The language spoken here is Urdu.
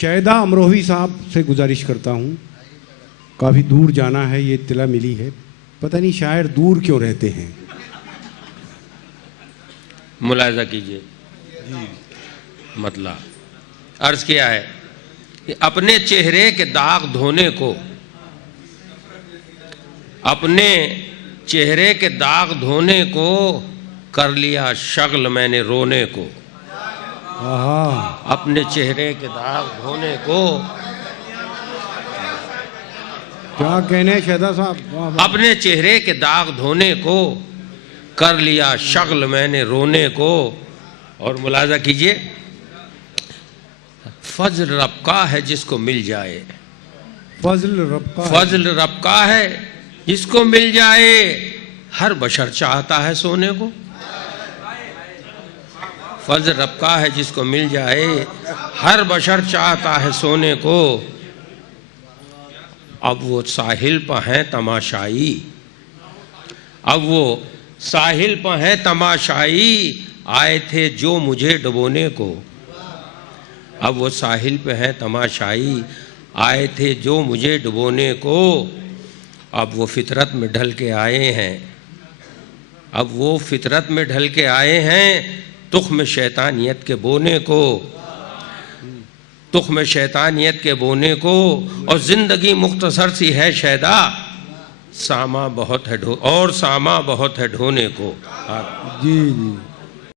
شیدا امروہی صاحب سے گزارش کرتا ہوں، کافی دور جانا ہے، یہ اطلاع ملی ہے، پتہ نہیں شاعر دور کیوں رہتے ہیں؟ ملاحظہ کیجئے مطلب عرض کیا ہے کہ اپنے چہرے کے داغ دھونے کو، اپنے چہرے کے داغ دھونے کو کر لیا شغل میں نے رونے کو، اپنے چہرے کے داغ دھونے کو، کیا کہنے شیدا صاحب، اپنے چہرے کے داغ دھونے کو کر لیا شغل میں نے رونے کو۔ اور ملاحظہ کیجئے، فضل رب کا ہے جس کو مل جائے، فضل رب کا، فضل رب کا ہے جس کو مل جائے، ہر بشر چاہتا ہے سونے کو، فضل رب کا ہے جس کو مل جائے، ہر بشر چاہتا ہے سونے کو۔ اب وہ ساحل پہ ہیں تماشائی، اب وہ ساحل پہ ہیں تماشائی، آئے تھے جو مجھے ڈبونے کو، اب وہ ساحل پہ ہیں تماشائی، آئے تھے جو مجھے ڈبونے کو، اب وہ فطرت میں ڈھل کے آئے ہیں، اب وہ فطرت میں ڈھل کے آئے ہیں، تخم شیطانیت کے بونے کو، تخم شیطانیت کے بونے کو۔ اور زندگی مختصر سی ہے شیدا، ساما بہت ہے اور ساما بہت ہے ڈھونے کو۔ جی جی